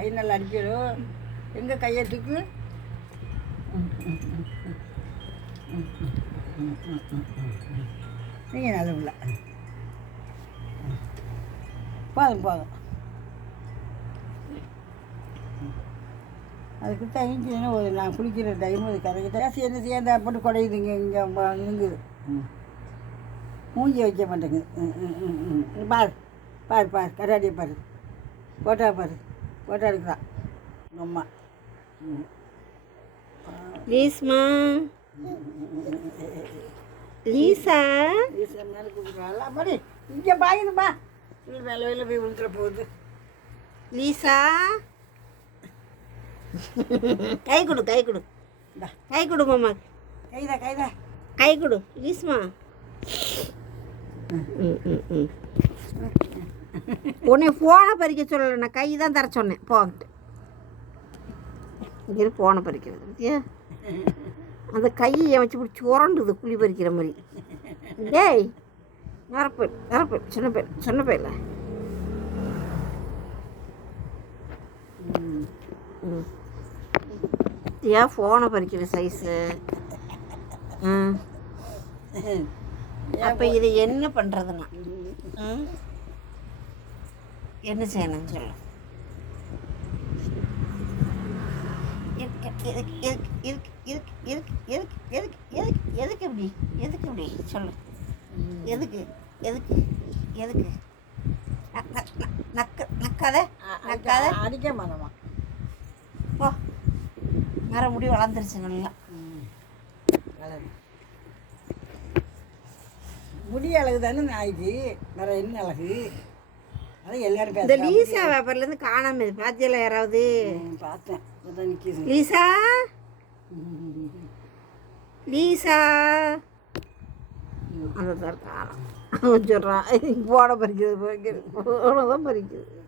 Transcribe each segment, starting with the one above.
கை நல்லா அடிக்கணும். எங்கே கையை தூக்கு. நீங்கள் நல்ல பிள்ளை. போதும் போதும். அதுக்கு தங்கிச்சுன்னா ஒரு நான் குளிக்கிற டைம் அது கரெக்டாக சேர்ந்து சேர்ந்தா போட்டு குடையுதுங்க. இங்கே நிங்குது. மூஞ்சி வைக்க மாட்டேங்குது. பாரு பாரு பாரு கடாடியை பாரு. போட்டா பாரு. போட்டா எடுக்கிறான் அம்மா. லீஸ்மா லீசா லீசா மேலே கூப்பிடுறாங்களா பாரு. இங்கே பாயுதுப்பா. மேலே வெளில போய் விழுந்துட போகுது. லீசா கை கொடு கை கொடு கை கொடு மாமா. கைதா கைதா கை கொடு லீஸ்மா. உன்னை ஃபோனை பறிக்க சொல்லலை, நான் கை தான் தர சொன்னேன். போங்கிட்டு இங்கே ஃபோனை பறிக்கிறது பத்தியா? அந்த கையை வச்சு பிடிச்சி உரண்டுது குழி பறிக்கிற மாதிரி. டேய் வரப்பேன் வரப்பேன் சொன்ன பேர்ல. ஏன் ஃபோனை பறிக்கிற சைஸு? அப்போ இது என்ன பண்ணுறதுன்னா என்ன செய்யணும்னு சொல்ல. எதுக்கு இப்படி சொல்லு. எதுக்கு எதுக்கு எதுக்கு நக்காத நக்காத அடிக்க மாட்டோமா. போ மர முடி வளர்ந்துருச்சு நல்லா. முடி அழகு தானே நாய்க்கு, வேற என்ன அழகு? அதான் எல்லாரும் இந்த லீசா பேப்பர்லேருந்து காணாம பாத்தியில யாராவது பார்த்தேன். நிற்கிது லீசா லீசா அந்த தான் காணும். அவன் சொல்கிறான் ஃபோனை பறிக்கிறது ஃபோனை தான் பறிக்குது.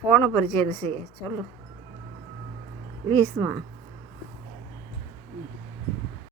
ஃபோனை பறிச்சு என்ன செய்ய சொல்லு லீஸ்மா.